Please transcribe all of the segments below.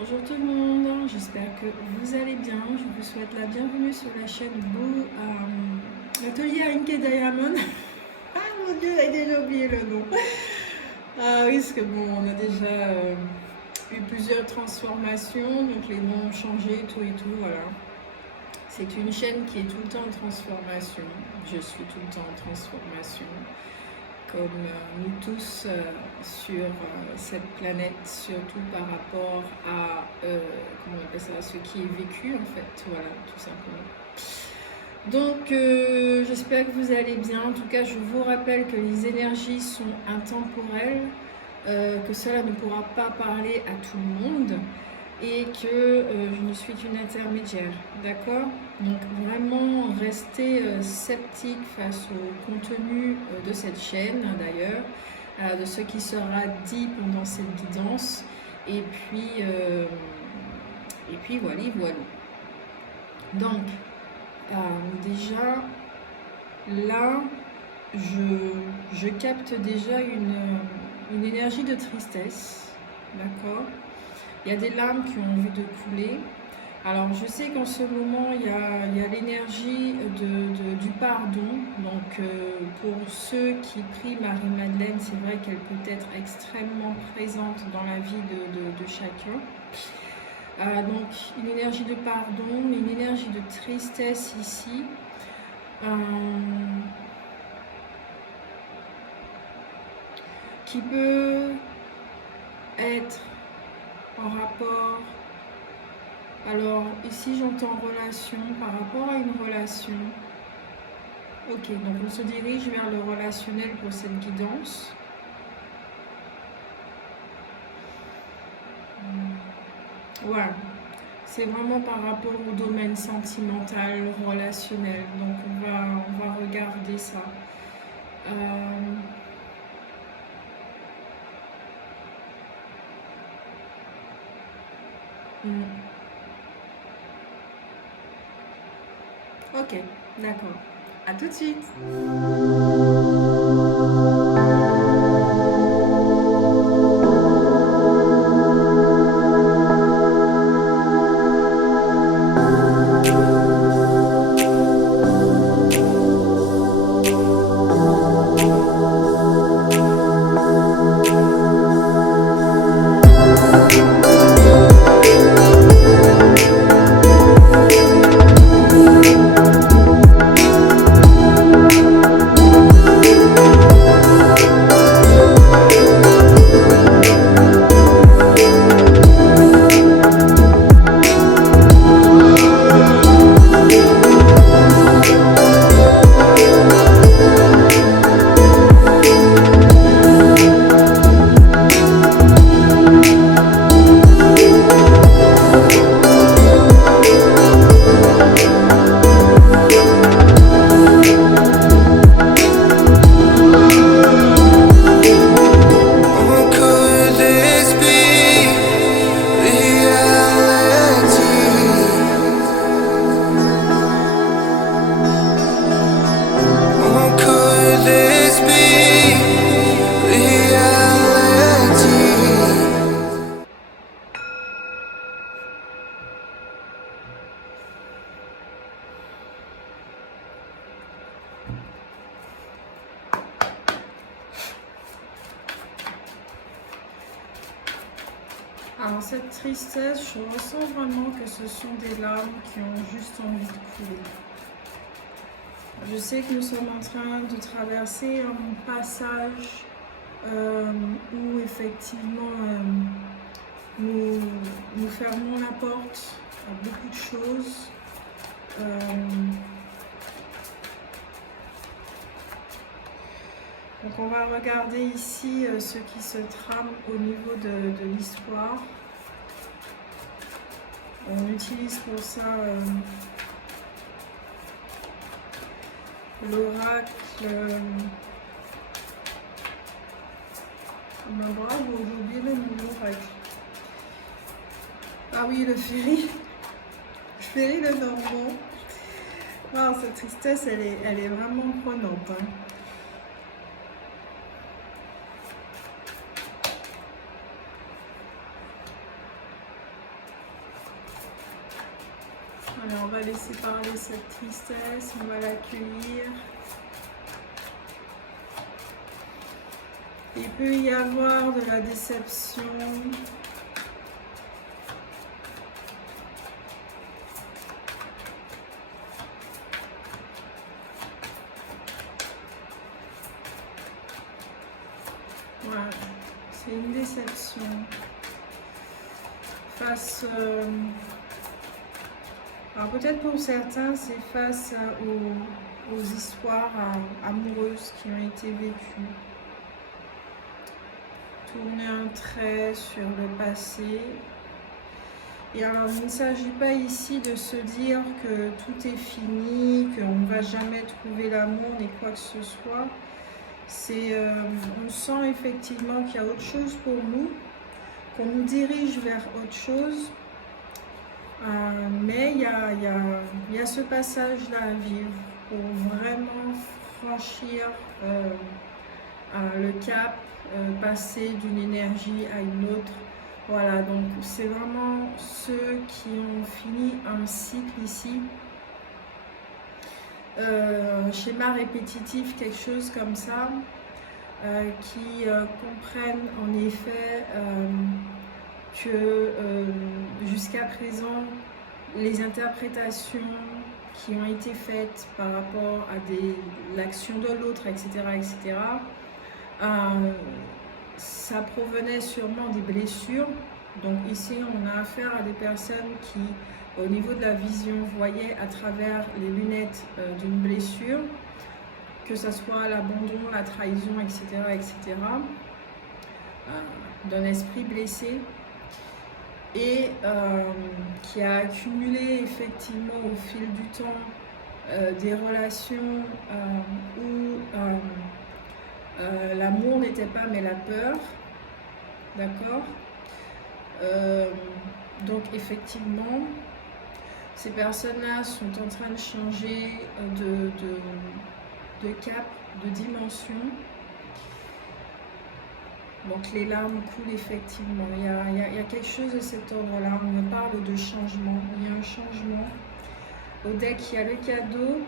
Bonjour tout le monde, j'espère que vous allez bien. Je vous souhaite la bienvenue sur la chaîne Beau Atelier Inke Diamond. Ah mon dieu, j'ai déjà oublié le nom. Ah oui, parce que bon, on a déjà eu plusieurs transformations, donc les noms ont changé, tout et tout, voilà. C'est une chaîne qui est tout le temps en transformation. Je suis tout le temps en transformation. Comme nous tous sur cette planète, surtout par rapport à comment on appelle ça, ce qui est vécu en fait, voilà, tout simplement. Donc j'espère que vous allez bien. En tout cas, je vous rappelle que les énergies sont intemporelles, que cela ne pourra pas parler à tout le monde et que je ne suis qu'une intermédiaire, d'accord? Donc vraiment restez sceptique face au contenu de cette chaîne d'ailleurs, de ce qui sera dit pendant cette guidance, et puis voilà, voilà. Donc déjà là, je capte déjà une énergie de tristesse, d'accord? Il y a des larmes qui ont envie de couler. Alors, je sais qu'en ce moment, il y a l'énergie du pardon. Donc, pour ceux qui prient Marie-Madeleine, c'est vrai qu'elle peut être extrêmement présente dans la vie de chacun. Donc, une énergie de pardon, une énergie de tristesse ici. Qui peut être en rapport. Alors ici j'entends relation, par rapport à une relation. Ok, donc on se dirige vers le relationnel pour cette guidance. Voilà, c'est vraiment par rapport au domaine sentimental, relationnel. Donc on va regarder ça. Ok, d'accord. À tout de suite. Alors cette tristesse, je ressens vraiment que ce sont des larmes qui ont juste envie de couler. Je sais que nous sommes en train de traverser un passage où effectivement nous fermons la porte à beaucoup de choses. Donc on va regarder ici ce qui se trame au niveau de l'histoire. On utilise pour ça l'oracle. Bravo, j'ai oublié le nom de l'oracle. Ah oui, le Ferry de Normand. Ah, cette tristesse, elle est vraiment prenante. Hein. Allez, on va laisser parler cette tristesse, on va l'accueillir. Il peut y avoir de la déception. Voilà, c'est une déception face... alors peut-être pour certains, c'est face aux histoires amoureuses qui ont été vécues. Tourner un trait sur le passé. Et alors, il ne s'agit pas ici de se dire que tout est fini, qu'on ne va jamais trouver l'amour ni quoi que ce soit. On sent effectivement qu'il y a autre chose pour nous, qu'on nous dirige vers autre chose. Mais il y a ce passage-là à vivre pour vraiment franchir le cap, passer d'une énergie à une autre. Voilà, donc c'est vraiment ceux qui ont fini un cycle ici. Schéma répétitif, quelque chose comme ça, qui comprennent en effet que jusqu'à présent, les interprétations qui ont été faites par rapport à l'action de l'autre, etc., etc., ça provenait sûrement des blessures. Donc ici, on a affaire à des personnes qui, au niveau de la vision, voyaient à travers les lunettes d'une blessure, que ce soit l'abandon, la trahison, etc., etc., d'un esprit blessé, et qui a accumulé effectivement au fil du temps des relations où l'amour n'était pas mais la peur, d'accord. Donc effectivement, ces personnes-là sont en train de changer de cap, de dimension. Donc les larmes coulent effectivement. Il y a quelque chose de cet ordre-là. On me parle de changement. Il y a un changement. Au deck, il y a le cadeau,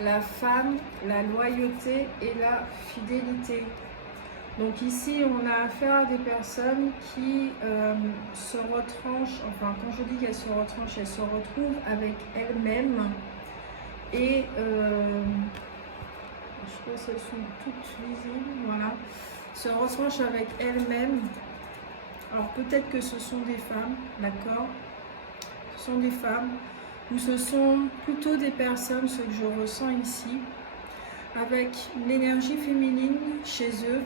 la femme, la loyauté et la fidélité. Donc ici, on a affaire à des personnes qui se retranchent, enfin quand je dis qu'elles se retranchent, elles se retrouvent avec elles-mêmes et je pense qu'elles sont toutes visibles, voilà, se retranchent avec elles-mêmes. Alors peut-être que ce sont des femmes, d'accord, ce sont des femmes, ou ce sont plutôt des personnes, ce que je ressens ici, avec une énergie féminine chez eux,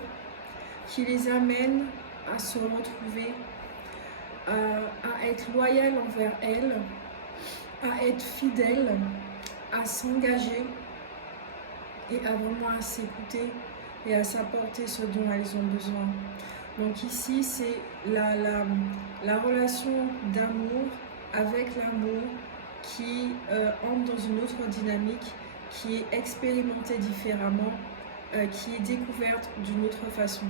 qui les amène à se retrouver, à être loyal envers elles, à être fidèle, à s'engager et à vraiment à s'écouter et à s'apporter ce dont elles ont besoin. Donc ici, c'est la relation d'amour avec l'amour qui entre dans une autre dynamique, qui est expérimentée différemment, qui est découverte d'une autre façon.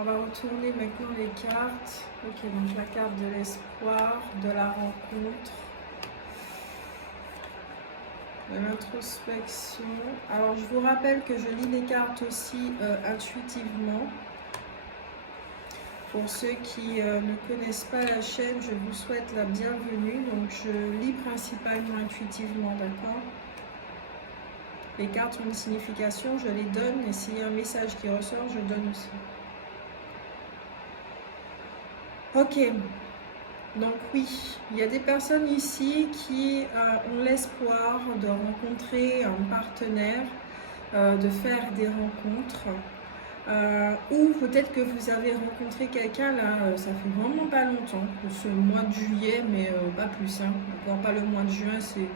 On va retourner maintenant les cartes. Ok, donc la carte de l'espoir, de la rencontre, de l'introspection. Alors je vous rappelle que je lis les cartes aussi intuitivement. Pour ceux qui ne connaissent pas la chaîne, je vous souhaite la bienvenue. Donc je lis principalement intuitivement, d'accord? Les cartes ont une signification, je les donne, et s'il y a un message qui ressort, je donne aussi. Ok, donc oui, il y a des personnes ici qui ont l'espoir de rencontrer un partenaire, de faire des rencontres, ou peut-être que vous avez rencontré quelqu'un là, ça fait vraiment pas longtemps, ce mois de juillet, mais pas plus, hein, encore pas le mois de juin, c'est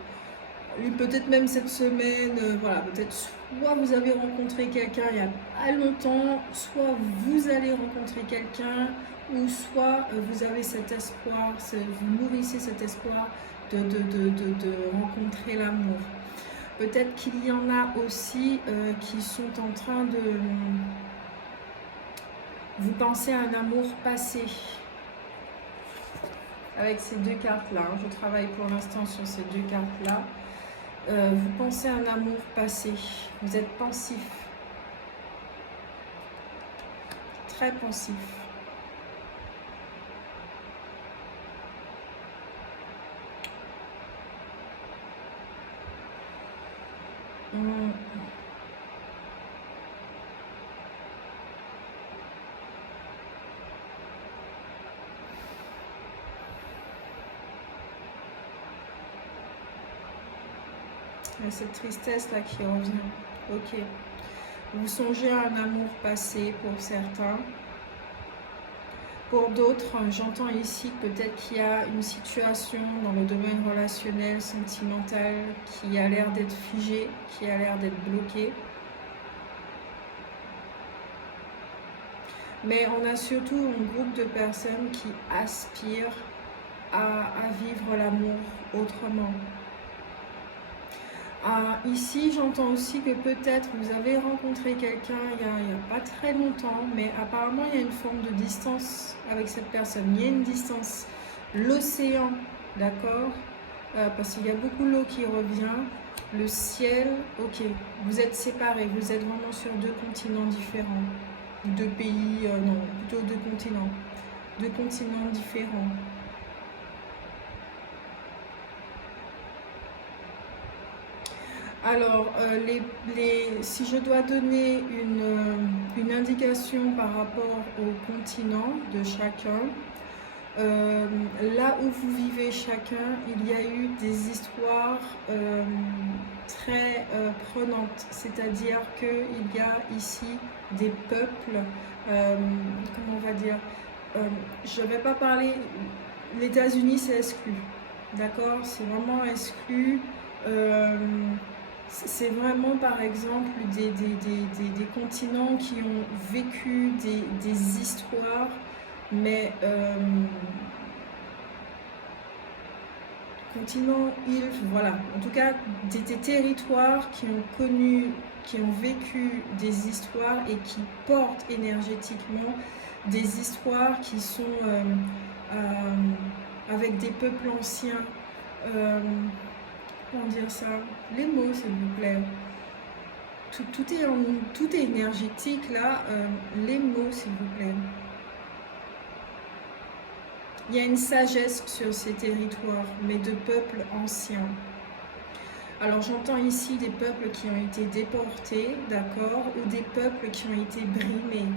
peut-être même cette semaine, voilà, peut-être soit vous avez rencontré quelqu'un il y a pas longtemps, soit vous allez rencontrer quelqu'un, ou soit vous avez cet espoir, vous nourrissez cet espoir de rencontrer l'amour. Peut-être qu'il y en a aussi qui sont en train de vous penser à un amour passé. avec ces deux cartes-là. Je travaille pour l'instant sur ces deux cartes-là. Vous pensez à un amour passé. Vous êtes pensif. Très pensif. Cette tristesse là qui revient. Ok. Vous songez à un amour passé pour certains. Pour d'autres, j'entends ici peut-être qu'il y a une situation dans le domaine relationnel, sentimental, qui a l'air d'être figée, qui a l'air d'être bloquée. Mais on a surtout un groupe de personnes qui aspirent à vivre l'amour autrement. Ici, j'entends aussi que peut-être vous avez rencontré quelqu'un il n'y a pas très longtemps, mais apparemment il y a une forme de distance avec cette personne. Il y a une distance. L'océan, d'accord, parce qu'il y a beaucoup d'eau qui revient. Le ciel, ok. Vous êtes séparés, vous êtes vraiment sur deux continents différents. Deux pays, non, plutôt deux continents. Deux continents différents. Alors, si je dois donner une indication par rapport au continent de chacun, là où vous vivez chacun, il y a eu des histoires très prenantes. C'est-à-dire qu'il y a ici des peuples, comment on va dire, je ne vais pas parler, les États-Unis c'est exclu, d'accord? C'est vraiment exclu. C'est vraiment par exemple des continents qui ont vécu des histoires, mais continents, îles, voilà, en tout cas des territoires qui ont connu, qui ont vécu des histoires et qui portent énergétiquement des histoires qui sont avec des peuples anciens. Comment dire ça? Les mots, s'il vous plaît. Tout est énergétique là. Les mots, s'il vous plaît. Il y a une sagesse sur ces territoires, mais de peuples anciens. Alors j'entends ici des peuples qui ont été déportés, d'accord, ou des peuples qui ont été brimés.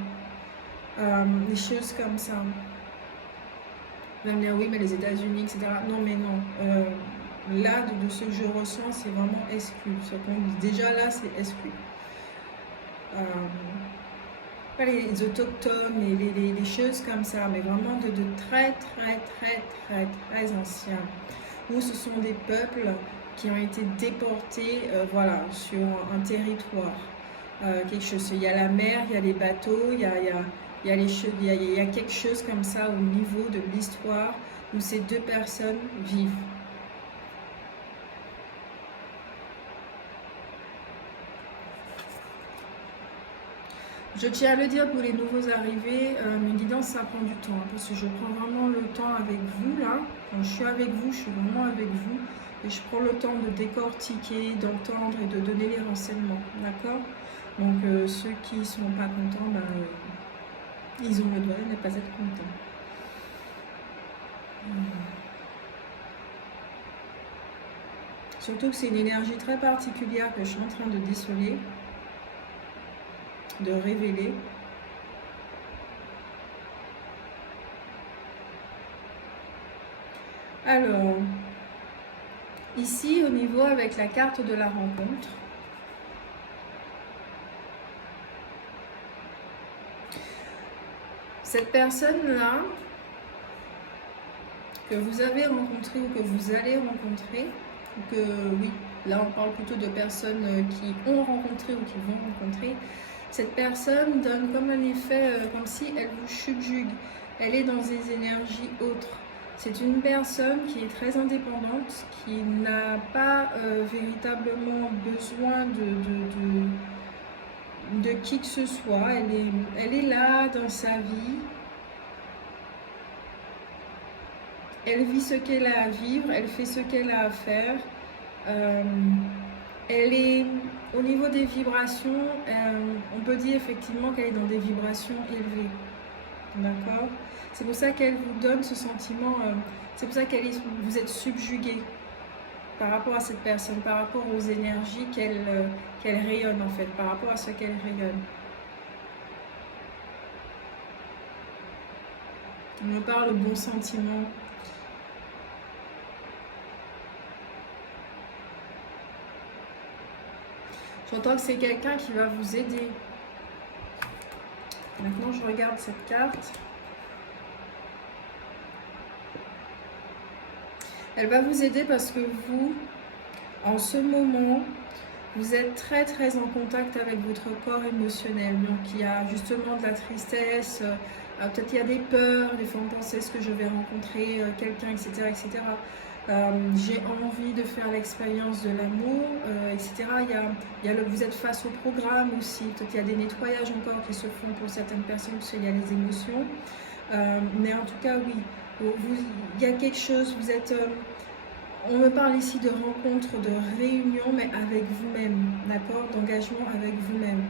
Des choses comme ça. Vous allez me dire oui, mais les États-Unis, etc. Non, mais non. Là, de ce que je ressens, c'est vraiment exclu. Déjà là, c'est exclu. Pas les autochtones et les choses comme ça, mais vraiment de très anciens. Où ce sont des peuples qui ont été déportés voilà, sur un territoire. Quelque chose. Il y a la mer, il y a les bateaux, il y a quelque chose comme ça au niveau de l'histoire où ces deux personnes vivent. Je tiens à le dire pour les nouveaux arrivés, mes guidances ça prend du temps, parce que je prends vraiment le temps avec vous là. Quand je suis avec vous, je suis vraiment avec vous, et je prends le temps de décortiquer, d'entendre et de donner les renseignements, d'accord? Donc ceux qui ne sont pas contents, ils ont le droit de ne pas être contents. Surtout que c'est une énergie très particulière que je suis en train de déceler, de révéler. Alors, ici au niveau avec la carte de la rencontre, cette personne-là que vous avez rencontrée ou que vous allez rencontrer, ou que oui, là on parle plutôt de personnes qui ont rencontré ou qui vont rencontrer, cette personne donne comme un effet, comme si elle vous subjugue. Elle est dans des énergies autres. C'est une personne qui est très indépendante, qui n'a pas véritablement besoin de qui que ce soit. Elle est là dans sa vie. elle vit ce qu'elle a à vivre, elle fait ce qu'elle a à faire. Elle est, au niveau des vibrations, on peut dire effectivement qu'elle est dans des vibrations élevées. D'accord? C'est pour ça qu'elle vous donne ce sentiment, c'est pour ça vous êtes subjugué par rapport à cette personne, par rapport aux énergies qu'elle rayonne en fait, par rapport à ce qu'elle rayonne. On me parle de bons sentiments. J'entends que c'est quelqu'un qui va vous aider. Maintenant, je regarde cette carte. Elle va vous aider parce que vous, en ce moment, vous êtes très très en contact avec votre corps émotionnel. Donc il y a justement de la tristesse, peut-être il y a des peurs, des fois on pense est-ce que je vais rencontrer quelqu'un, etc. etc. J'ai envie de faire l'expérience de l'amour, etc. Vous êtes face au programme aussi, peut-être il y a des nettoyages encore qui se font pour certaines personnes parce qu'il y a les émotions. Mais en tout cas oui, il y a quelque chose, vous êtes... on me parle ici de rencontre, de réunion, mais avec vous-même, d'accord? D'engagement avec vous-même.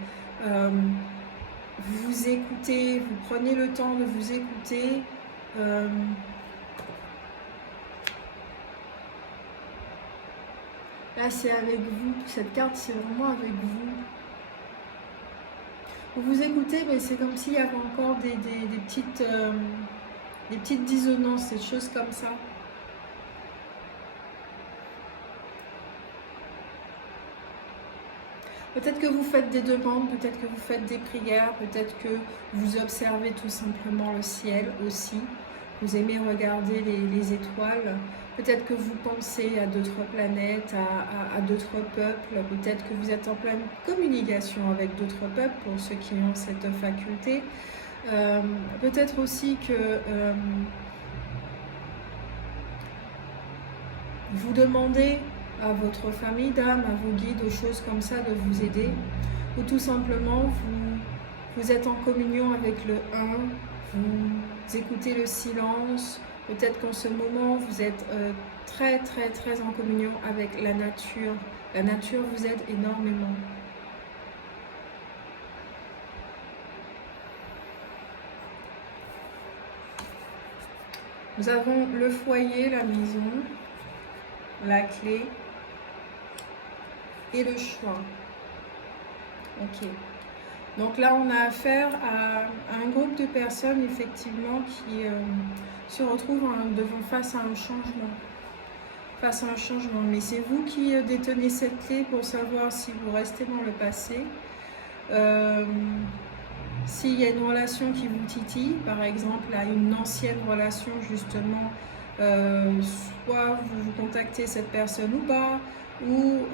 Vous vous écoutez, vous prenez le temps de vous écouter. Là, c'est avec vous. Cette carte, c'est vraiment avec vous. Vous vous écoutez, mais c'est comme s'il y avait encore des petites dissonances, des choses comme ça. Peut-être que vous faites des demandes, peut-être que vous faites des prières, peut-être que vous observez tout simplement le ciel aussi. Vous aimez regarder les étoiles. Peut-être que vous pensez à d'autres planètes, à d'autres peuples. Peut-être que vous êtes en pleine communication avec d'autres peuples, pour ceux qui ont cette faculté. Peut-être aussi que vous demandez à votre famille d'âme, à vos guides, aux choses comme ça, de vous aider. Ou tout simplement, vous êtes en communion avec le 1, vous écoutez le silence. Peut-être qu'en ce moment, vous êtes très, très, très en communion avec la nature. La nature vous aide énormément. Nous avons le foyer, la maison, la clé et le choix. Ok. Donc là, on a affaire à un groupe de personnes, effectivement, qui se retrouvent face à un changement. Face à un changement. Mais c'est vous qui détenez cette clé pour savoir si vous restez dans le passé. S'il y a une relation qui vous titille, par exemple, à une ancienne relation, justement, soit vous contactez cette personne ou pas, ou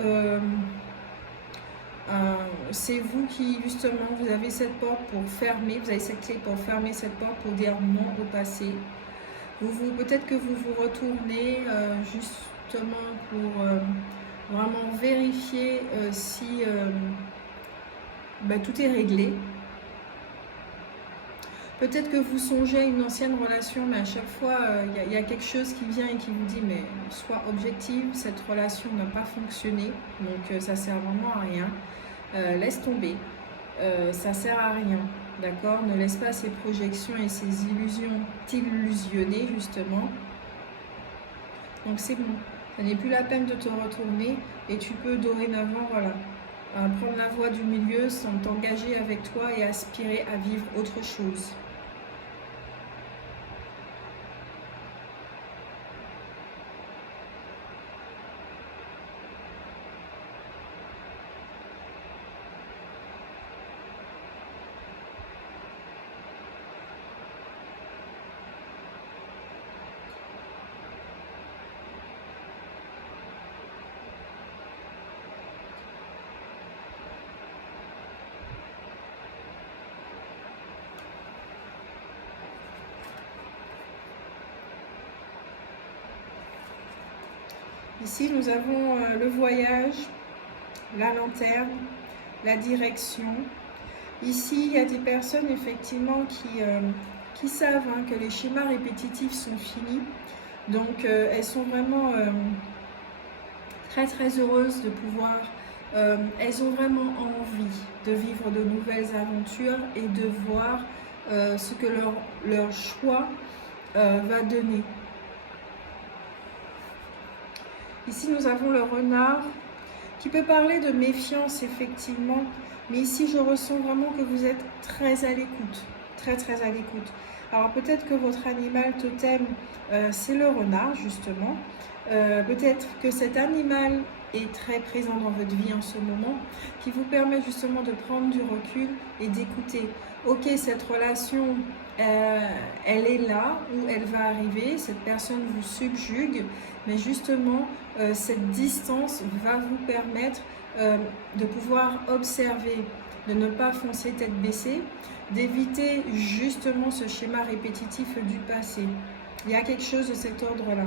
c'est vous qui, justement, vous avez cette porte pour fermer, vous avez cette clé pour fermer cette porte, pour dire non au passé. Peut-être que vous vous retournez justement pour vraiment vérifier si tout est réglé. Peut-être que vous songez à une ancienne relation, mais à chaque fois, il y a quelque chose qui vient et qui vous dit, mais sois objective, cette relation n'a pas fonctionné, donc ça sert vraiment à rien. Laisse tomber, ça sert à rien, d'accord? Ne laisse pas ces projections et ces illusions t'illusionner, justement. Donc c'est bon, ça n'est plus la peine de te retourner et tu peux dorénavant, voilà, prendre la voie du milieu sans t'engager avec toi et aspirer à vivre autre chose. Ici, nous avons le voyage, la lanterne, la direction. Ici, il y a des personnes, effectivement, qui savent que les schémas répétitifs sont finis. Donc elles sont vraiment très très heureuses de pouvoir, elles ont vraiment envie de vivre de nouvelles aventures et de voir ce que leur choix va donner. Ici nous avons le renard qui peut parler de méfiance effectivement, mais ici je ressens vraiment que vous êtes très à l'écoute, très très à l'écoute. Alors peut-être que votre animal totem c'est le renard justement, peut-être que cet animal est très présent dans votre vie en ce moment, qui vous permet justement de prendre du recul et d'écouter. Ok, cette relation, elle est là, où elle va arriver, cette personne vous subjugue, mais justement, cette distance va vous permettre de pouvoir observer, de ne pas foncer tête baissée, d'éviter justement ce schéma répétitif du passé. Il y a quelque chose de cet ordre-là.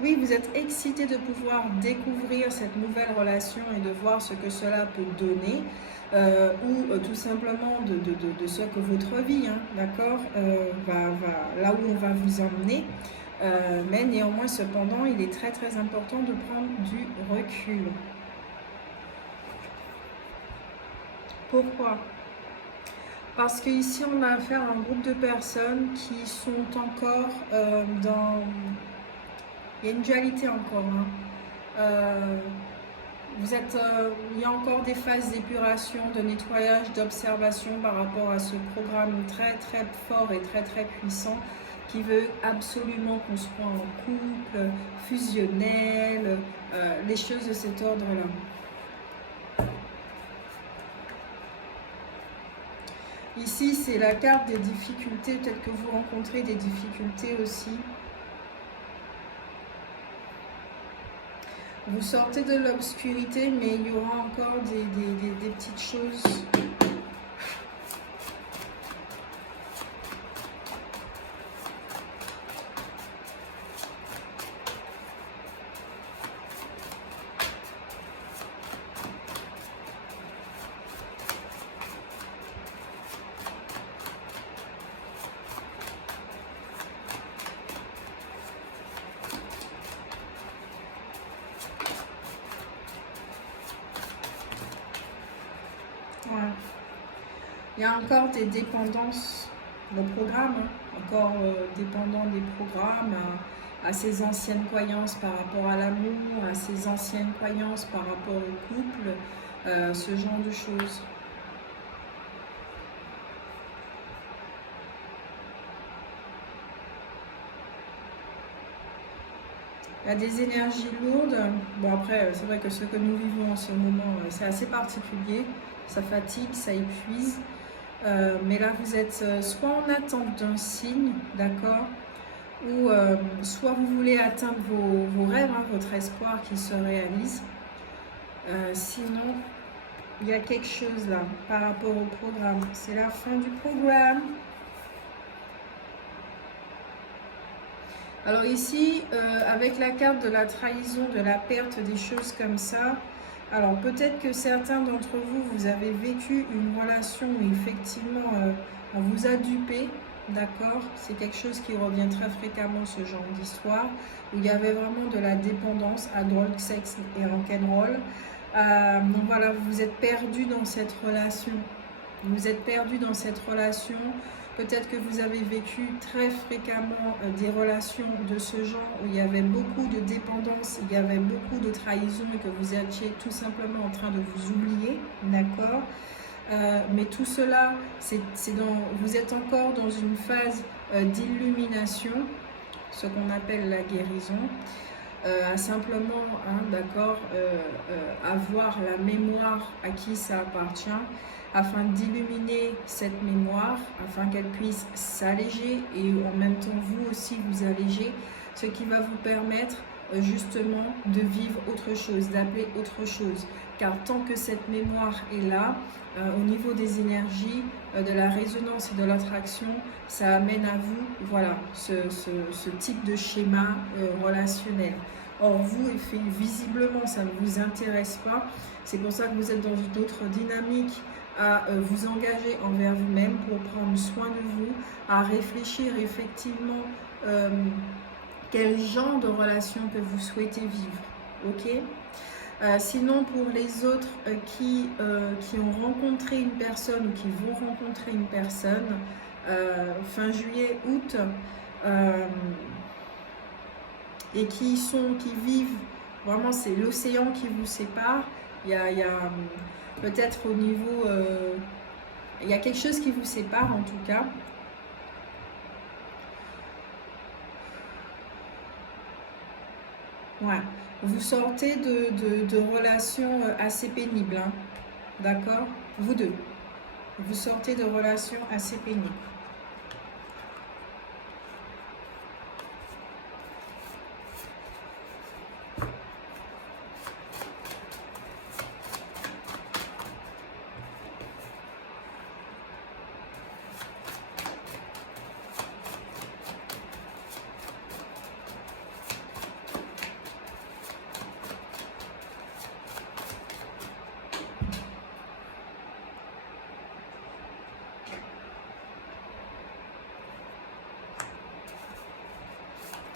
Oui, vous êtes excité de pouvoir découvrir cette nouvelle relation et de voir ce que cela peut donner, ou tout simplement de ce que votre vie, hein, d'accord, là où on va vous emmener. Mais néanmoins, cependant, il est très très important de prendre du recul. Pourquoi? Parce qu'ici, on a affaire à un groupe de personnes qui sont encore dans... Il y a une dualité encore. Hein. Il y a encore des phases d'épuration, de nettoyage, d'observation par rapport à ce programme très très fort et très très puissant qui veut absolument qu'on soit en couple, fusionnel, les choses de cet ordre-là. Ici, c'est la carte des difficultés. Peut-être que vous rencontrez des difficultés aussi. Vous sortez de l'obscurité, mais il y aura encore des petites choses. Voilà. Il y a encore des dépendances, le programme, hein, encore dépendant des programmes, à ses anciennes croyances par rapport à l'amour, à ses anciennes croyances par rapport au couple, ce genre de choses. Il y a des énergies lourdes. Bon après, c'est vrai que ce que nous vivons en ce moment, c'est assez particulier. Ça fatigue, ça épuise. Mais là, vous êtes soit en attente d'un signe, d'accord, ou soit vous voulez atteindre vos rêves, hein, votre espoir qui se réalise. Sinon, il y a quelque chose là par rapport au programme. C'est la fin du programme. Alors ici, avec la carte de la trahison, de la perte, des choses comme ça, alors peut-être que certains d'entre vous, vous avez vécu une relation où effectivement on vous a dupé, d'accord? C'est quelque chose qui revient très fréquemment, ce genre d'histoire, où il y avait vraiment de la dépendance à drogue, sexe et rock'n'roll. Donc voilà, vous êtes perdu dans cette relation. Vous êtes perdu dans cette relation. Peut-être que vous avez vécu très fréquemment des relations de ce genre où il y avait beaucoup de dépendance, il y avait beaucoup de trahison et que vous étiez tout simplement en train de vous oublier, d'accord? Mais tout cela, vous êtes encore dans une phase d'illumination, ce qu'on appelle la guérison. À simplement, hein, d'accord, avoir la mémoire à qui ça appartient, afin d'illuminer cette mémoire, afin qu'elle puisse s'alléger et en même temps vous aussi vous alléger, ce qui va vous permettre justement de vivre autre chose, d'appeler autre chose. Car tant que cette mémoire est là, au niveau des énergies, de la résonance et de l'attraction, ça amène à vous, voilà, ce type de schéma relationnel. Or vous, visiblement, ça ne vous intéresse pas. C'est pour ça que vous êtes dans une autre dynamique à vous engager envers vous-même pour prendre soin de vous, à réfléchir effectivement quel genre de relation que vous souhaitez vivre. Ok? Sinon, pour les autres qui ont rencontré une personne ou qui vont rencontrer une personne, fin juillet, août, et qui vivent, vraiment c'est l'océan qui vous sépare, il y a peut-être au niveau, il y a quelque chose qui vous sépare en tout cas. Ouais. Vous sortez de relations assez pénibles, hein. D'accord? Vous deux. Vous sortez de relations assez pénibles.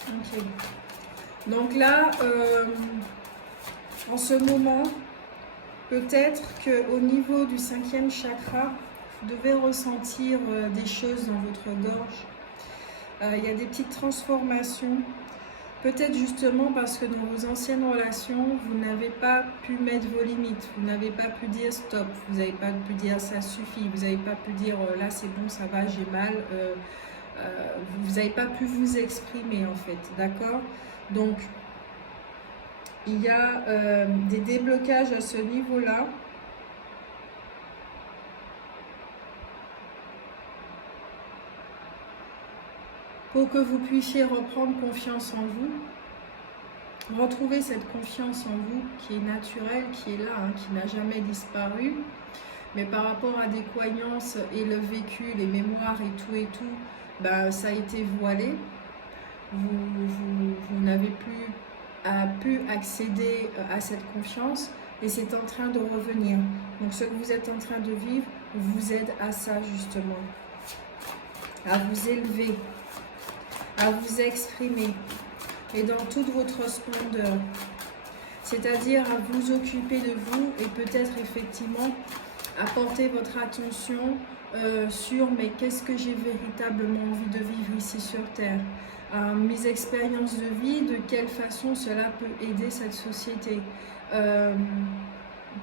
Ok. Donc là, en ce moment, peut-être qu'au niveau du 5e chakra, vous devez ressentir des choses dans votre gorge. Il y a des petites transformations. Peut-être justement parce que dans vos anciennes relations, vous n'avez pas pu mettre vos limites. Vous n'avez pas pu dire stop. Vous n'avez pas pu dire ça suffit. Vous n'avez pas pu dire là c'est bon, ça va, j'ai mal. Vous n'avez pas pu vous exprimer en fait, d'accord? Donc, il y a des déblocages à ce niveau-là. Pour que vous puissiez reprendre confiance en vous, retrouver cette confiance en vous qui est naturelle, qui est là, hein, qui n'a jamais disparu. Mais par rapport à des croyances et le vécu, les mémoires et tout, ben, ça a été voilé. Vous n'avez plus pu accéder à cette confiance et c'est en train de revenir. Donc ce que vous êtes en train de vivre vous aide à ça justement, à vous élever, à vous exprimer et dans toute votre splendeur. C'est-à-dire à vous occuper de vous et peut-être effectivement à porter votre attention sur mais qu'est-ce que j'ai véritablement envie de vivre ici sur Terre, mes expériences de vie, de quelle façon cela peut aider cette société,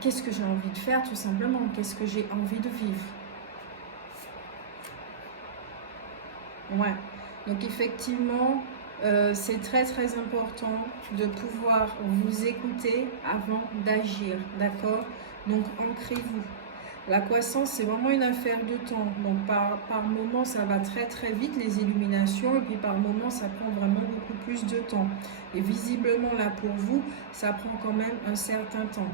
qu'est-ce que j'ai envie de faire tout simplement, qu'est-ce que j'ai envie de vivre. Ouais, donc effectivement c'est très très important de pouvoir vous écouter avant d'agir, d'accord? Donc ancrez-vous. La croissance, c'est vraiment une affaire de temps. Donc par moment, ça va très très vite, les illuminations, et puis par moment, ça prend vraiment beaucoup plus de temps. Et visiblement, là, pour vous, ça prend quand même un certain temps.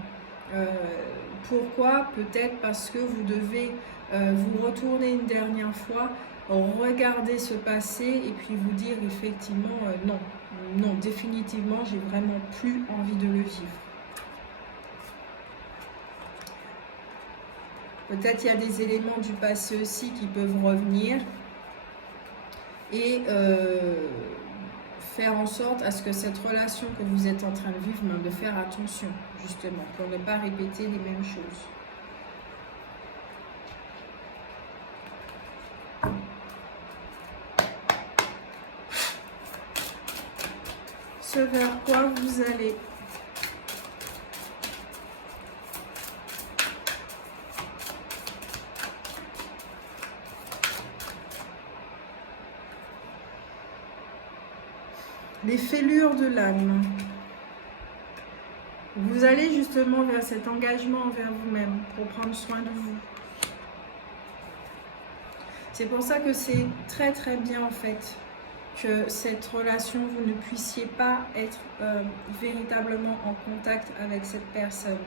Pourquoi? Peut-être parce que vous devez vous retourner une dernière fois, regarder ce passé, et puis vous dire effectivement, non, définitivement, j'ai vraiment plus envie de le vivre. Peut-être il y a des éléments du passé aussi qui peuvent revenir et faire en sorte à ce que cette relation que vous êtes en train de vivre, de faire attention justement pour ne pas répéter les mêmes choses. Ce vers quoi vous allez. Les fêlures de l'âme. Vous allez justement vers cet engagement envers vous-même pour prendre soin de vous. C'est pour ça que c'est très très bien en fait que cette relation, vous ne puissiez pas être véritablement en contact avec cette personne.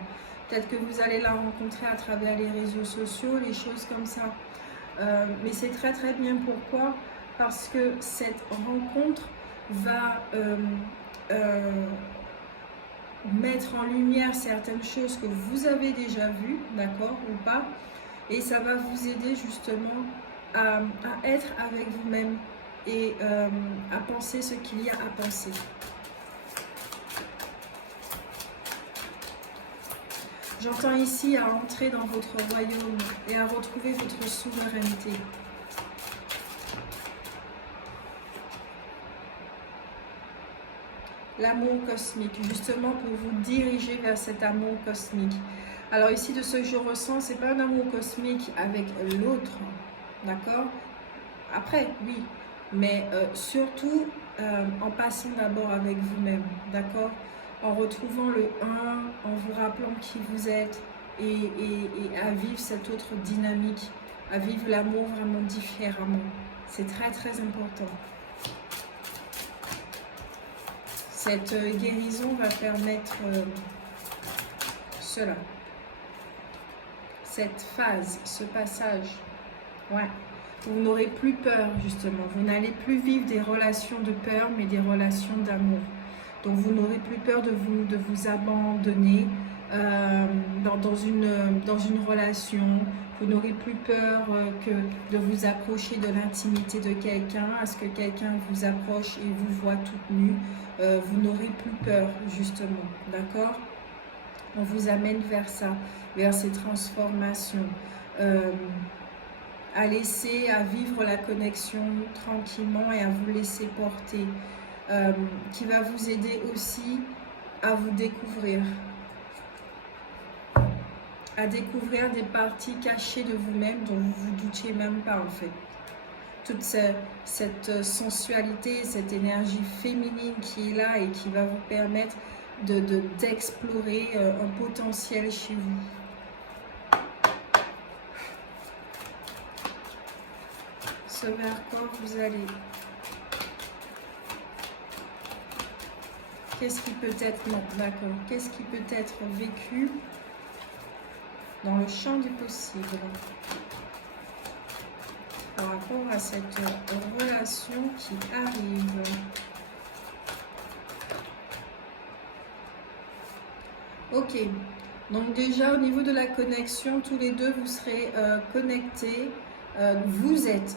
Peut-être que vous allez la rencontrer à travers les réseaux sociaux, les choses comme ça. Mais c'est très très bien. Pourquoi? Parce que cette rencontre va mettre en lumière certaines choses que vous avez déjà vues, d'accord, ou pas, Et ça va vous aider justement à être avec vous-même et à penser ce qu'il y a à penser. J'entends ici à entrer dans votre royaume et à retrouver votre souveraineté. L'amour cosmique, justement pour vous diriger vers cet amour cosmique. Alors ici, de ce que je ressens, c'est pas un amour cosmique avec l'autre, d'accord? Après, oui, mais surtout en passant d'abord avec vous-même, d'accord? En retrouvant le un, en vous rappelant qui vous êtes et à vivre cette autre dynamique, à vivre l'amour vraiment différemment. C'est très très important. Cette guérison va permettre cela. Cette phase, ce passage, ouais. Vous n'aurez plus peur justement. Vous n'allez plus vivre des relations de peur, mais des relations d'amour. Donc vous n'aurez plus peur de vous abandonner dans une relation. Vous n'aurez plus peur que de vous approcher de l'intimité de quelqu'un, à ce que quelqu'un vous approche et vous voit toute nue. Vous n'aurez plus peur, justement, d'accord? On vous amène vers ça, vers ces transformations. À vivre la connexion tranquillement et à vous laisser porter. Qui va vous aider aussi à vous découvrir. À découvrir des parties cachées de vous-même dont vous ne vous doutiez même pas en fait. Toute cette sensualité, cette énergie féminine qui est là et qui va vous permettre d'explorer un potentiel chez vous. Ce vers quoi vous allez. Qu'est-ce qui peut être, non, d'accord, qu'est-ce qui peut être vécu dans le champ du possible par rapport à cette relation qui arrive. Ok, donc déjà au niveau de la connexion, tous les deux vous serez connectés, vous êtes,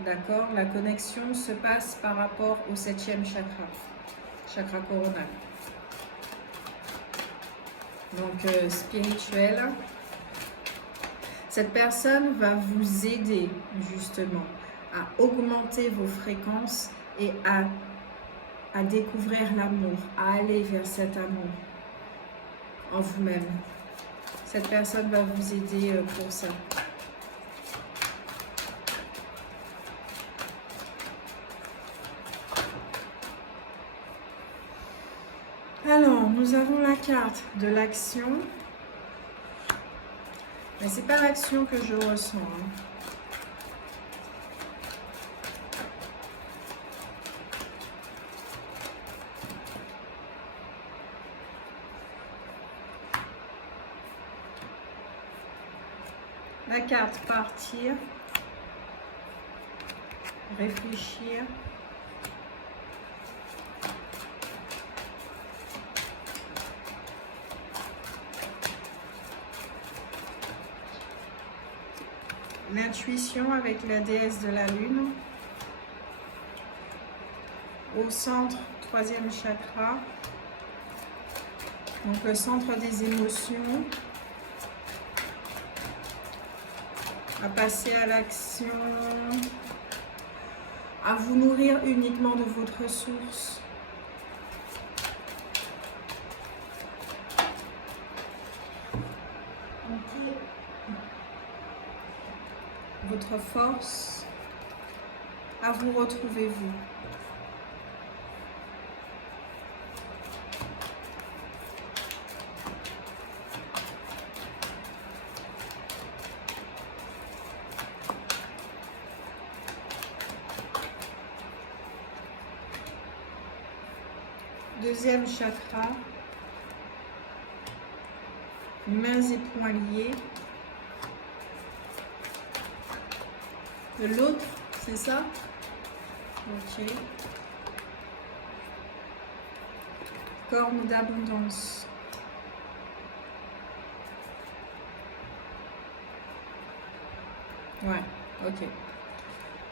d'accord? La connexion se passe par rapport au 7e chakra, chakra coronal. Donc spirituel. Cette personne va vous aider justement à augmenter vos fréquences et à découvrir l'amour, à aller vers cet amour en vous-même. Cette personne va vous aider pour ça. Alors, nous avons la carte de l'action. Mais c'est pas l'action que je ressens. La carte partir, réfléchir. L'intuition avec la déesse de la lune. Au centre, 3e chakra. Donc le centre des émotions. À passer à l'action. À vous nourrir uniquement de votre source. Votre force, à vous retrouver vous. Deuxième chakra, mains et poings liés. De l'autre, c'est ça? Ok. Corne d'abondance. Ouais, ok.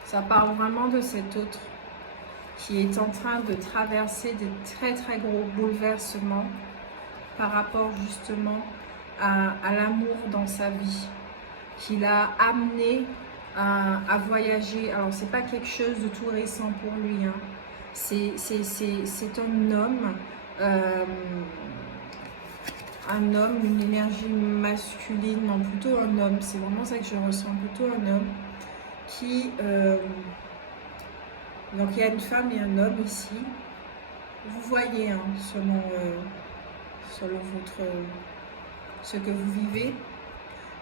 Ça parle vraiment de cet autre qui est en train de traverser des très très gros bouleversements par rapport justement à l'amour dans sa vie, qui l'a amené à voyager. Alors c'est pas quelque chose de tout récent pour lui, hein. C'est un homme, une énergie masculine, non plutôt un homme, c'est vraiment ça que je ressens, plutôt un homme qui... donc il y a une femme et un homme ici, vous voyez, hein, selon ce que vous vivez,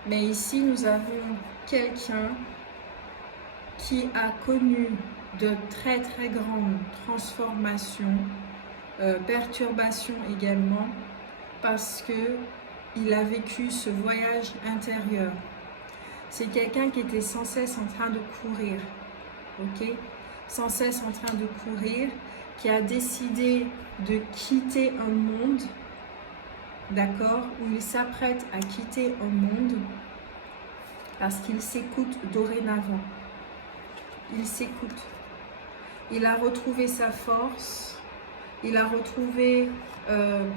mais ici nous avons quelqu'un qui a connu de très très grandes transformations, perturbations également, parce que il a vécu ce voyage intérieur. C'est quelqu'un qui était sans cesse en train de courir, ok? Sans cesse en train de courir, qui a décidé de quitter un monde, d'accord, où il s'apprête à quitter un monde parce qu'il s'écoute dorénavant. Il s'écoute. Il a retrouvé sa force, il a retrouvé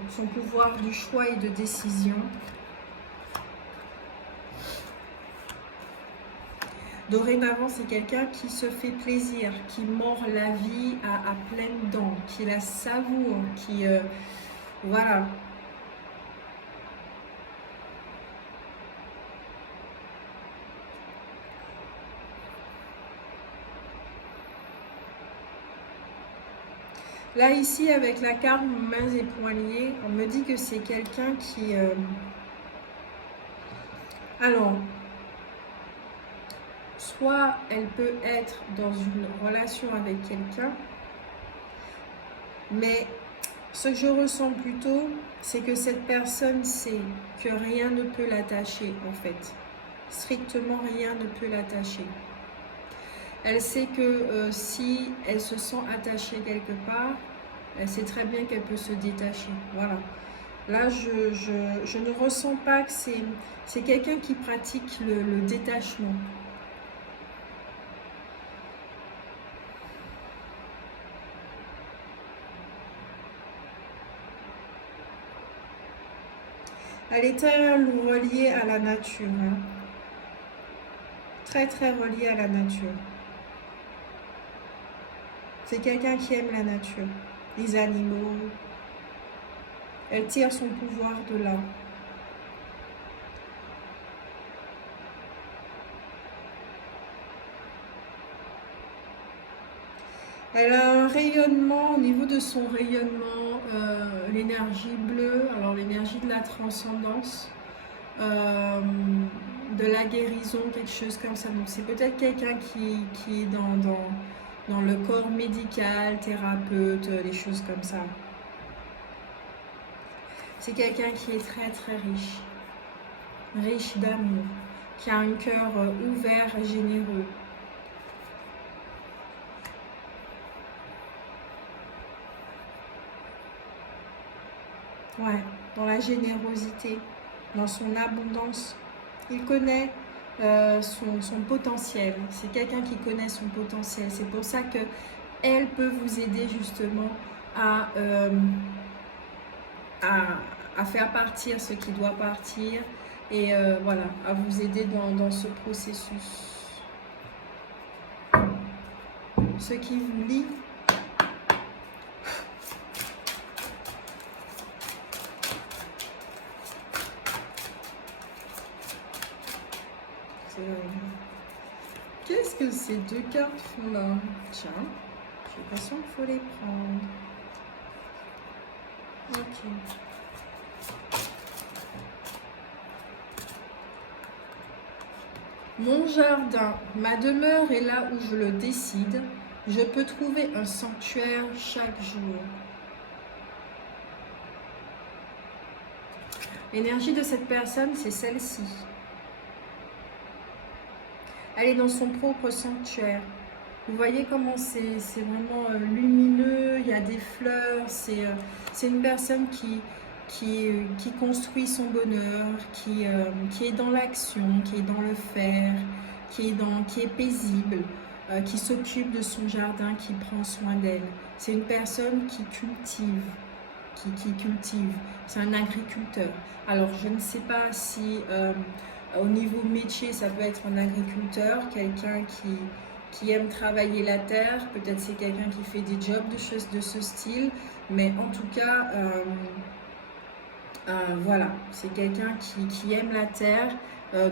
son pouvoir du choix et de décision. Dorénavant, c'est quelqu'un qui se fait plaisir, qui mord la vie à pleines dents, qui la savoure, qui... voilà. Là, ici, avec la carte mains et poignets, on me dit que c'est quelqu'un qui... Alors, soit elle peut être dans une relation avec quelqu'un, mais ce que je ressens plutôt, c'est que cette personne sait que rien ne peut l'attacher, en fait. Strictement rien ne peut l'attacher. Elle sait que si elle se sent attachée quelque part, elle sait très bien qu'elle peut se détacher. Voilà. Là, je ne ressens pas que c'est quelqu'un qui pratique le détachement. Elle est très reliée à la nature. Hein. Très, très reliée à la nature. C'est quelqu'un qui aime la nature, les animaux. Elle tire son pouvoir de là. Elle a un rayonnement, au niveau de son rayonnement, l'énergie bleue, alors l'énergie de la transcendance, de la guérison, quelque chose comme ça. Donc c'est peut-être quelqu'un qui est dans le corps médical, thérapeute, des choses comme ça. C'est quelqu'un qui est très très riche, riche d'amour, qui a un cœur ouvert et généreux. Ouais, dans la générosité, dans son abondance. Il connaît son potentiel. C'est quelqu'un qui connaît son potentiel. C'est pour ça que elle peut vous aider justement à faire partir ce qui doit partir et voilà, à vous aider dans ce processus. Ce qui vous lie. Qu'est-ce que ces deux cartes font là? Tiens, j'ai l'impression qu'il faut les prendre. Ok. Mon jardin, ma demeure est là où je le décide. Je peux trouver un sanctuaire chaque jour. L'énergie de cette personne, c'est celle-ci. Elle est dans son propre sanctuaire. Vous voyez comment c'est vraiment lumineux, il y a des fleurs. C'est une personne qui construit son bonheur, qui est dans l'action, qui est dans le faire, qui est paisible, qui s'occupe de son jardin, qui prend soin d'elle. C'est une personne qui cultive, qui cultive. C'est un agriculteur. Alors, je ne sais pas si au niveau métier, ça peut être un agriculteur, quelqu'un qui aime travailler la terre. Peut-être c'est quelqu'un qui fait des jobs de ce style. Mais en tout cas, voilà, c'est quelqu'un qui aime la terre,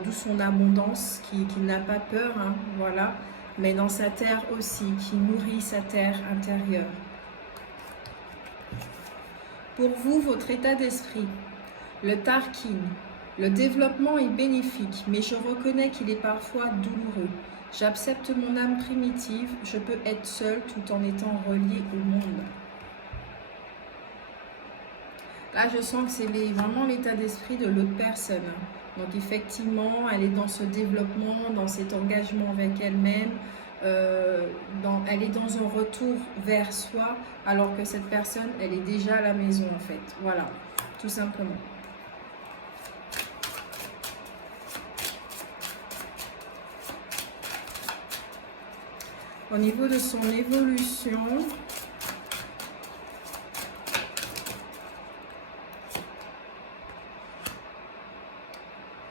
d'où son abondance, qui n'a pas peur, hein, voilà. Mais dans sa terre aussi, qui nourrit sa terre intérieure. Pour vous, votre état d'esprit, le Tarkin, le développement est bénéfique, mais je reconnais qu'il est parfois douloureux. J'accepte mon âme primitive, je peux être seule tout en étant reliée au monde. Là, je sens que c'est vraiment l'état d'esprit de l'autre personne. Donc, effectivement, elle est dans ce développement, dans cet engagement avec elle-même. Elle est dans un retour vers soi, alors que cette personne, elle est déjà à la maison, en fait. Voilà, tout simplement. Au niveau de son évolution,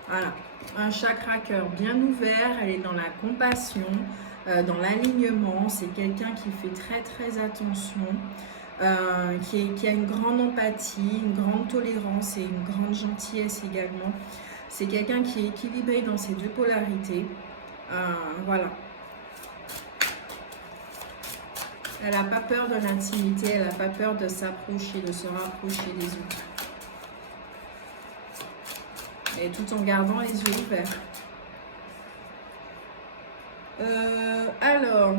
voilà, un chakra cœur bien ouvert, elle est dans la compassion, dans l'alignement. C'est quelqu'un qui fait très attention, qui a une grande empathie, une grande tolérance et une grande gentillesse également. C'est quelqu'un qui est équilibré dans ses deux polarités. Voilà. Elle n'a pas peur de l'intimité, elle n'a pas peur de s'approcher, de se rapprocher des autres. Et tout en gardant les yeux ouverts. Alors,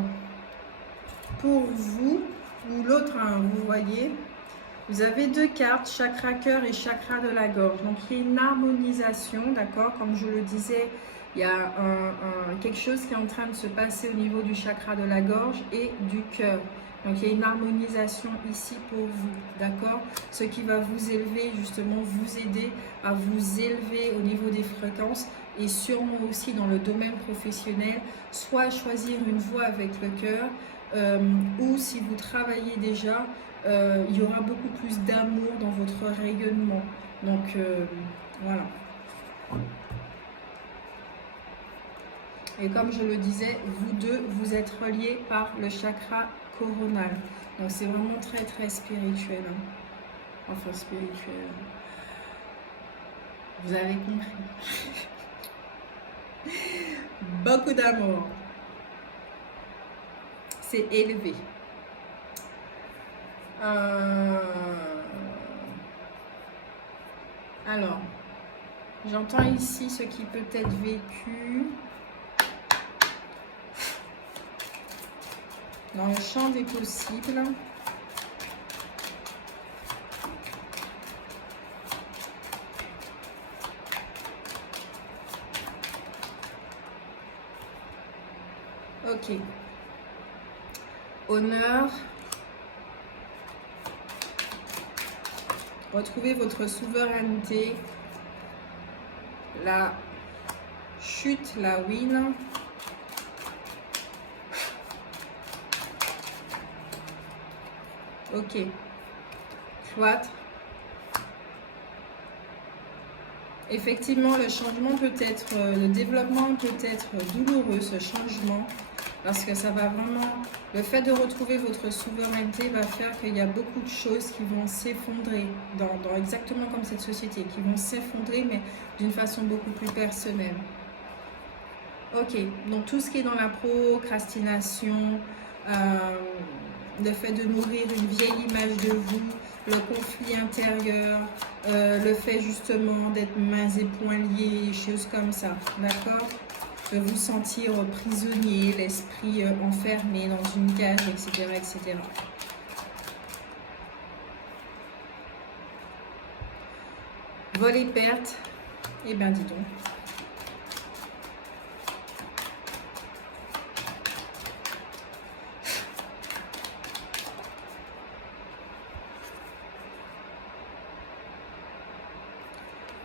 pour vous, ou l'autre, hein, vous voyez, vous avez deux cartes, chakra cœur et chakra de la gorge. Donc, il y a une harmonisation, d'accord? Comme je le disais, il y a quelque chose qui est en train de se passer au niveau du chakra de la gorge et du cœur. Donc, il y a une harmonisation ici pour vous, d'accord? Ce qui va vous élever, justement, vous aider à vous élever au niveau des fréquences et sûrement aussi dans le domaine professionnel, soit choisir une voie avec le cœur ou si vous travaillez déjà, il y aura beaucoup plus d'amour dans votre rayonnement. Donc, voilà. Et comme je le disais, vous deux, vous êtes reliés par le chakra coronal. Donc, c'est vraiment très spirituel. Hein. Enfin, spirituel. Vous avez compris. Beaucoup d'amour. C'est élevé. Alors, j'entends ici ce qui peut être vécu dans le champ des possibles. Ok. Honneur. Retrouvez votre souveraineté. La chute, la win. Ok. Cloître. Effectivement, le changement peut être, le développement peut être douloureux, ce changement, parce que ça va vraiment, le fait de retrouver votre souveraineté va faire qu'il y a beaucoup de choses qui vont s'effondrer, dans exactement comme cette société, qui vont s'effondrer, mais d'une façon beaucoup plus personnelle. Ok, donc tout ce qui est dans la procrastination, le fait de nourrir une vieille image de vous, le conflit intérieur, le fait justement d'être mains et poings liés, choses comme ça, d'accord? De vous sentir prisonnier, l'esprit enfermé dans une cage, etc., etc. Vol et perte, eh bien dis donc.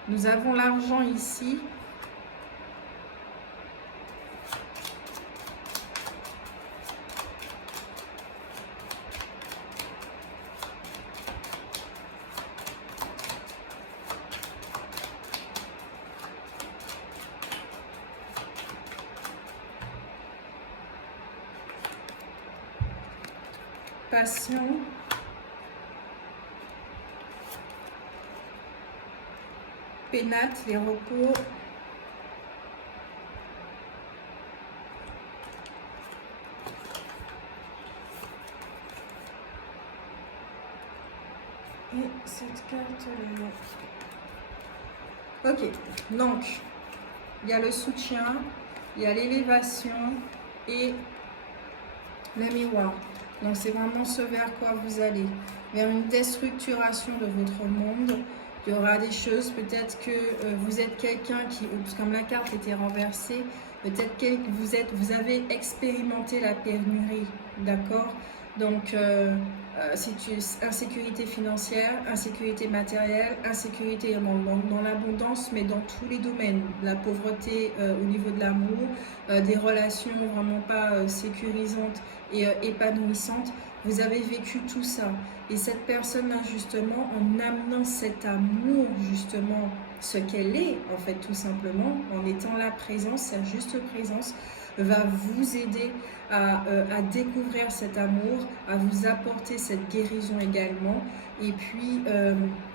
Nous avons l'argent ici. Passion. Pénate, les recours. Et cette carte-là. Ok, donc, il y a le soutien, il y a l'élévation et le miroir. Donc, c'est vraiment ce vers quoi vous allez. Vers une déstructuration de votre monde. Il y aura des choses, peut-être que vous êtes quelqu'un qui, comme la carte était renversée, peut-être que vous avez expérimenté la pénurie, d'accord? Donc, insécurité financière, insécurité matérielle, insécurité dans l'abondance, mais dans tous les domaines. La pauvreté au niveau de l'amour, des relations vraiment pas sécurisantes et épanouissantes. Vous avez vécu tout ça. Et cette personne-là, justement, en amenant cet amour, justement, ce qu'elle est, en fait, tout simplement, en étant la présence, sa juste présence, va vous aider à découvrir cet amour, à vous apporter cette guérison également, et puis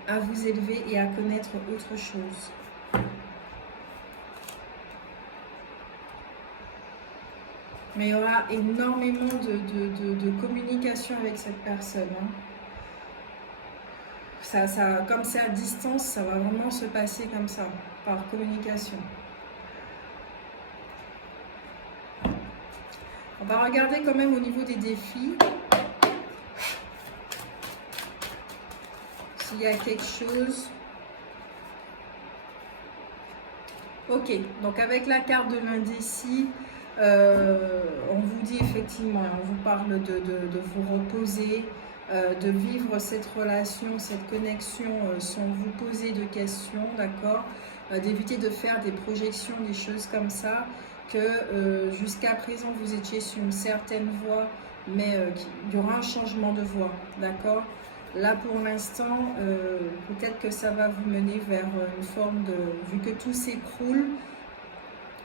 à vous élever et à connaître autre chose. Mais il y aura énormément de communication avec cette personne. Hein. Comme c'est à distance, ça va vraiment se passer comme ça, par communication. On va regarder quand même au niveau des défis. S'il y a quelque chose. Ok, donc avec la carte de l'indécis, on vous dit effectivement, on vous parle de vous reposer, de vivre cette relation, cette connexion sans vous poser de questions, d'accord, d'éviter de faire des projections, des choses comme ça, que jusqu'à présent vous étiez sur une certaine voie, mais il y aura un changement de voie, d'accord. Là pour l'instant, peut-être que ça va vous mener vers une forme de, vu que tout s'écroule,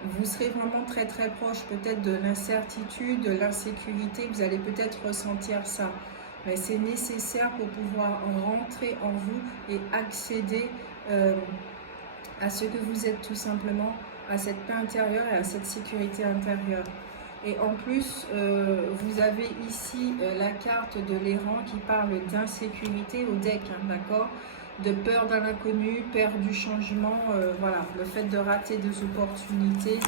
vous serez vraiment très très proche peut-être de l'incertitude, de l'insécurité, vous allez peut-être ressentir ça. Mais c'est nécessaire pour pouvoir rentrer en vous et accéder à ce que vous êtes tout simplement, à cette paix intérieure et à cette sécurité intérieure. Et en plus, vous avez ici la carte de l'errant qui parle d'insécurité au deck, hein, d'accord, de peur d'un inconnu, peur du changement, voilà, le fait de rater des opportunités,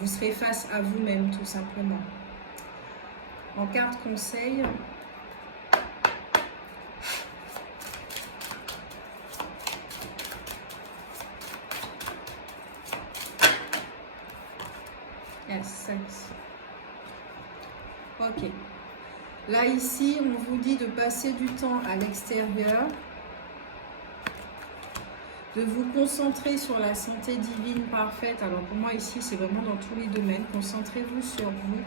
vous serez face à vous-même tout simplement. En carte conseil, yes, ok. Là ici, on vous dit de passer du temps à l'extérieur, de vous concentrer sur la santé divine parfaite. Alors pour moi ici, c'est vraiment dans tous les domaines. Concentrez-vous sur vous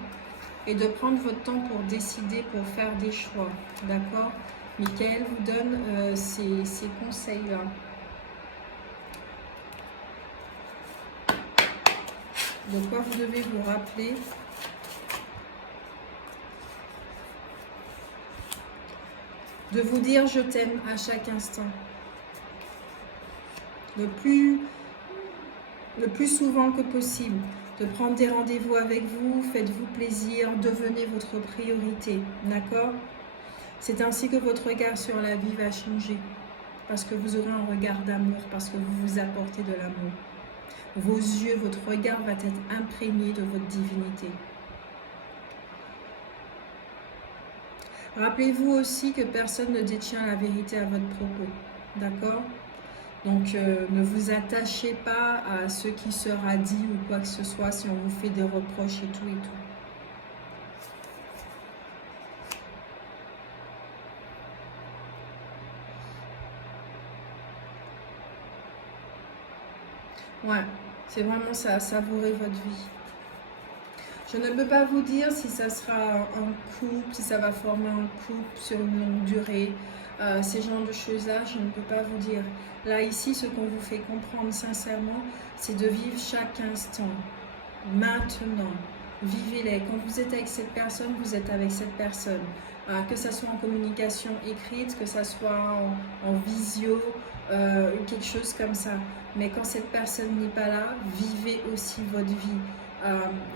et de prendre votre temps pour décider, pour faire des choix. D'accord? Michael vous donne ces conseils-là. De quoi vous devez vous rappeler. De vous dire je t'aime à chaque instant. Le plus souvent que possible. De prendre des rendez-vous avec vous, faites-vous plaisir, devenez votre priorité. D'accord? C'est ainsi que votre regard sur la vie va changer. Parce que vous aurez un regard d'amour, parce que vous vous apportez de l'amour. Vos yeux, votre regard va être imprégné de votre divinité. Rappelez-vous aussi que personne ne détient la vérité à votre propos. D'accord? Donc, ne vous attachez pas à ce qui sera dit ou quoi que ce soit si on vous fait des reproches et tout et tout. Ouais, c'est vraiment ça, savourer votre vie. Je ne peux pas vous dire si ça sera un couple, si ça va former un couple sur une longue durée. Ces genres de choses-là, je ne peux pas vous dire. Là, ici, ce qu'on vous fait comprendre sincèrement, c'est de vivre chaque instant, maintenant. vivez-les. Quand vous êtes avec cette personne, vous êtes avec cette personne. Que ça soit en communication écrite, que ça soit en visio, quelque chose comme ça. Mais quand cette personne n'est pas là, vivez aussi votre vie.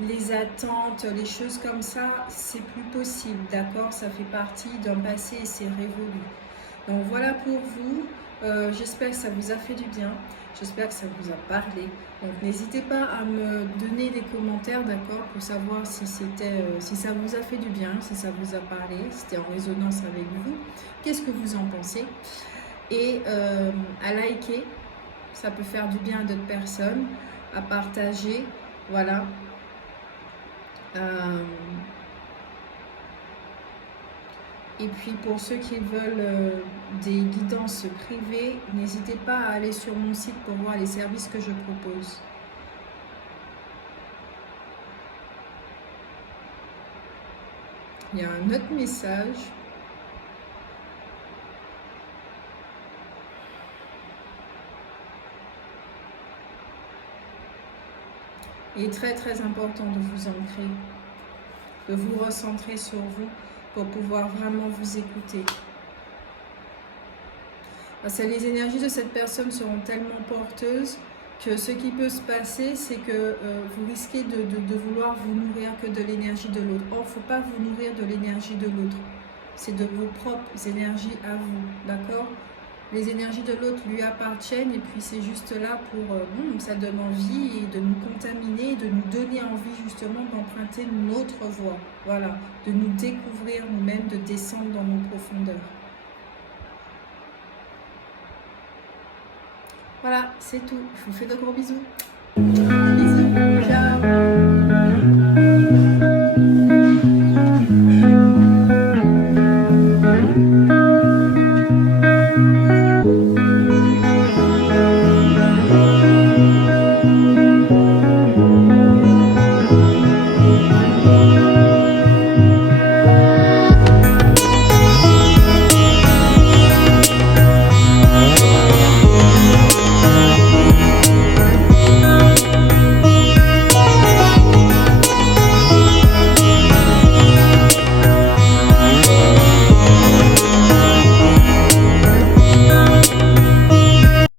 Les attentes, les choses comme ça, c'est plus possible, d'accord? Ça fait partie d'un passé et c'est révolu. Donc voilà pour vous. J'espère que ça vous a fait du bien. J'espère que ça vous a parlé. Donc n'hésitez pas à me donner des commentaires, d'accord, pour savoir si ça vous a fait du bien, si ça vous a parlé, si c'était en résonance avec vous. Qu'est-ce que vous en pensez? Et à liker, ça peut faire du bien à d'autres personnes, à partager, voilà. Et puis pour ceux qui veulent des guidances privées, n'hésitez pas à aller sur mon site pour voir les services que je propose. Il y a un autre message. Il est très très important de vous ancrer, de vous recentrer sur vous pour pouvoir vraiment vous écouter. Parce que les énergies de cette personne seront tellement porteuses que ce qui peut se passer, c'est que vous risquez de vouloir vous nourrir que de l'énergie de l'autre. Or, il ne faut pas vous nourrir de l'énergie de l'autre. C'est de vos propres énergies à vous, d'accord? Les énergies de l'autre lui appartiennent et puis c'est juste là pour, ça donne envie et de nous contaminer, de nous donner envie justement d'emprunter notre voie. Voilà, de nous découvrir nous-mêmes, de descendre dans nos profondeurs. Voilà, c'est tout. Je vous fais de gros bisous.